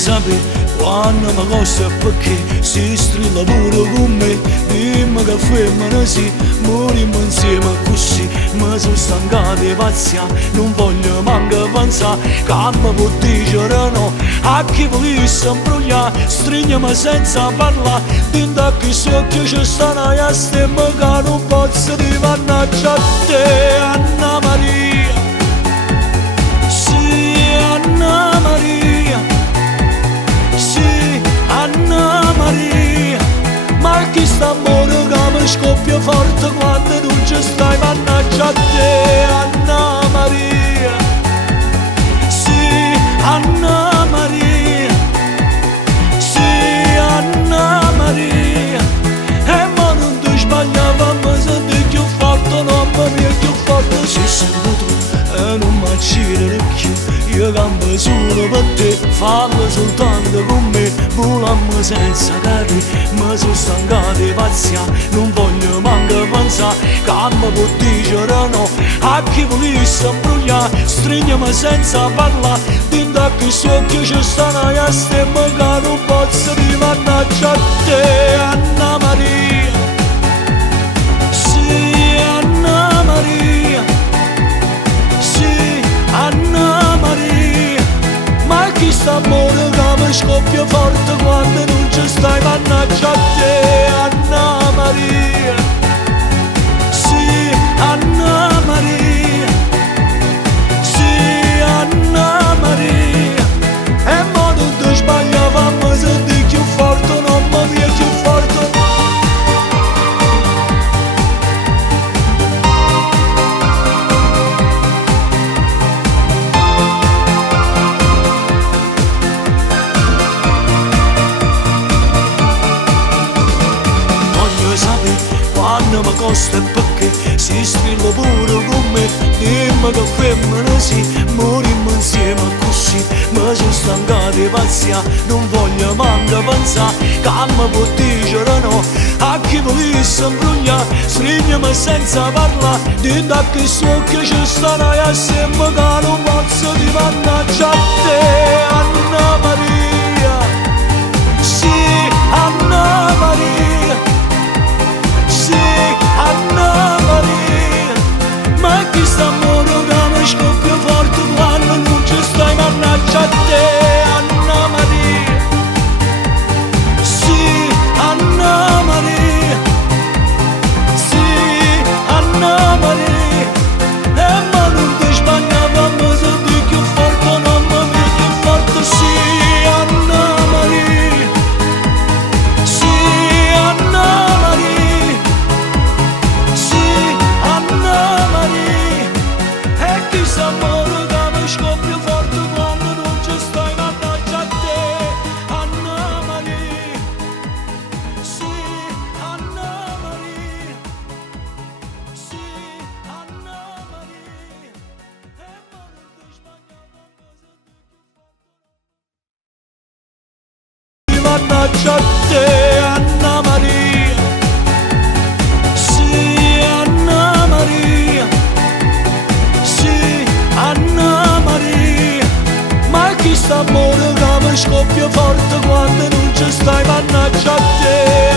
sapi quando mi costa perché si strilla pure con me. Dimmi che femmina sì, morimmo insieme così. Mi sono stancato di pazziare, non voglio manco pensare che mi può dire no a chi volesse imbrogliare. Stringiami senza parlare, dinda che sotto ci sta una iastemma che non posso di mannaggia a te, Anna Maria. Sì, Anna Maria. Sì, Anna Maria. Ma chi sta amore che mi scoppia forte quando non ci stai, mannaggia a te, Anna Maria. Sì, Anna Maria. Sì, Anna Maria. E ma non ti sbagliava, ma senti più forte, no, ma mia più forte. Se sei tu e non mi accire più, io campo solo per te, fallo soltanto con me, volammo senza carri. Mi sono stancato di pazziare, non voglio manco pensare che mi può dire no a chi volesse imbrogliare. Stringiami senza parlare, dinda che sotto ci sta una iastemma che non posso di mannaggia a te, Anna Maria. Sì, Anna Maria. Sì, Anna Maria. Ma chi sta amore che mi scoppia forte quando non ci stai, mannaggia a te, Anna Maria. Sì, Anna Maria. Sì, Anna Maria. E mo non ti sbagliava, ma senti più forte, non mi viene più forte. Quando mi costa è perché si strilla pure con me. Dimmi che femmina sì, morimmo insieme così. Mi sono stancato di pazziare, non voglio manco pensare che mi può dire no a chi volesse imbrogliare. Stringiami senza parlare, dinda che so che ci sta assieme che non posso di mannaggia a te, Anna Maria. Sì, Anna Maria. Sì, Anna Maria. Ma chi sta amore che mi scoppia forte quando non ci stai, mannaggia a te, Anna Maria. Sì, Anna Maria. Sì, Anna Maria. E ma non ti sbagliava, ma senti più forte, non mi viene più forte. Sì, Anna Maria. Sì, Anna Maria. Sì, Anna Maria. E chi sa amore che mi scoppia forte quando non ci stai, mannaggia a te, Anna Maria. Sì, Anna Maria. Sì, Anna Maria. E ma non ti sbagliava, ma senti più forte, mannaggia a te, Anna Maria. Sì, Anna Maria. Sì, Anna Maria. Ma chi sta amore che mi scoppia forte quando non ci stai, mannaggia a te.